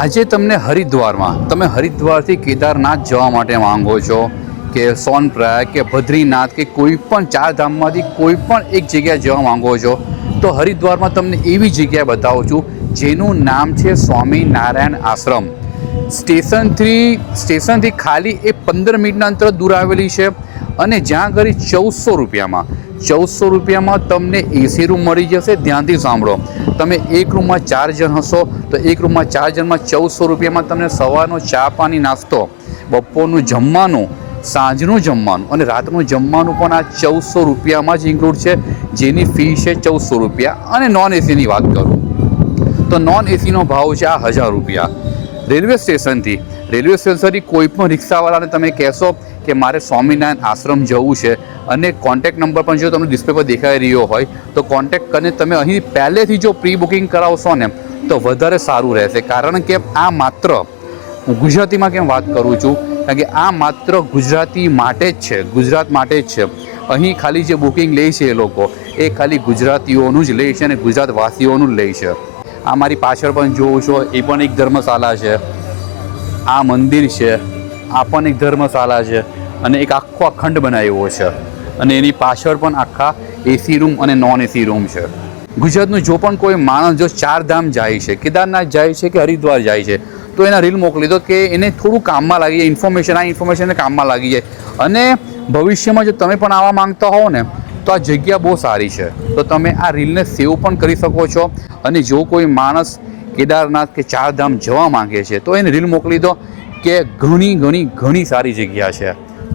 આજે તમને હરિદ્વારમાં તમે હરિદ્વારથી કેદારનાથ જવા માટે માંગો છો કે સોનપ્રયાગ કે બદ્રીનાથ કે કોઈ પણ ચાર ધામમાંથી કોઈ પણ એક જગ્યાએ જવા માંગો છો તો હરિદ્વારમાં તમને એવી જગ્યાએ બતાવું છું જેનું નામ છે સ્વામિનારાયણ આશ્રમ। સ્ટેશનથી ખાલી એ 15 મિનિટના અંતર દૂર આવેલી છે અને જ્યાં આગળ 1400 રૂપિયામાં તમને એસી રૂમ મળી જશે। ધ્યાનથી સાંભળો, તમે એક રૂમમાં 4 જણ હશો તો એક રૂમમાં 4 જણમાં 1400 રૂપિયામાં તમને સવારનો ચા પાણી નાસ્તો, બપોરનું જમવાનું, સાંજનું જમવાનું અને રાતનું જમવાનું પણ આ 1400 રૂપિયામાં જ ઇન્ક્લુડ છે, જેની ફી છે 1400 રૂપિયા। અને નોન એસીની વાત કરું તો નોન એસીનો ભાવ છે આ 1000 રૂપિયા। રેલવે સ્ટેશનથી કોઈ પણ રિક્ષાવાળાને તમે કહેશો કે મારે સ્વામિનારાયણ આશ્રમ જવું છે અને કોન્ટેક્ટ નંબર પણ જો તમને ડિસ્પ્લે પર દેખાઈ રહ્યો હોય તો કોન્ટેક્ટ કરીને તમે અહીં પહેલેથી જો પ્રી બુકિંગ કરાવશો ને તો વધારે સારું રહેશે। કારણ કે આ માત્ર હું ગુજરાતીમાં કેમ વાત કરું છું, કારણ કે આ માત્ર ગુજરાતી માટે જ છે, ગુજરાત માટે જ છે। અહીં ખાલી જે બુકિંગ લે છે એ લોકો એ ખાલી ગુજરાતીઓનું જ લે છે અને ગુજરાતવાસીઓનું જ લે છે। આ મારી પાછળ પણ જોવો છો એ પણ એક ધર્મશાળા છે, આ મંદિર છે, આ પણ એક ધર્મશાળા છે અને એક આખો અખંડ બનાવ્યો છે અને એની પાછળ પણ આખા એસી રૂમ અને નોન એસી રૂમ છે। ગુજરાતનું જો પણ કોઈ માણસ જો 4 ધામ જાય છે, કેદારનાથ જાય છે કે હરિદ્વાર જાય છે તો એના રીલ મોકલી દો કે એને થોડું કામમાં લાગી જાય, આ ઇન્ફોર્મેશન કામમાં લાગી જાય અને ભવિષ્યમાં જો તમે પણ આવવા માંગતા હો ને તો આ જગ્યા બહુ સારી છે, તો તમે આ રીલને સેવ પણ કરી શકો છો। અને જો કોઈ માણસ કેદારનાથ કે 4 ધામ જવા માંગે છે તો એને રીલ મોકલી દો કે ઘણી સારી જગ્યા છે।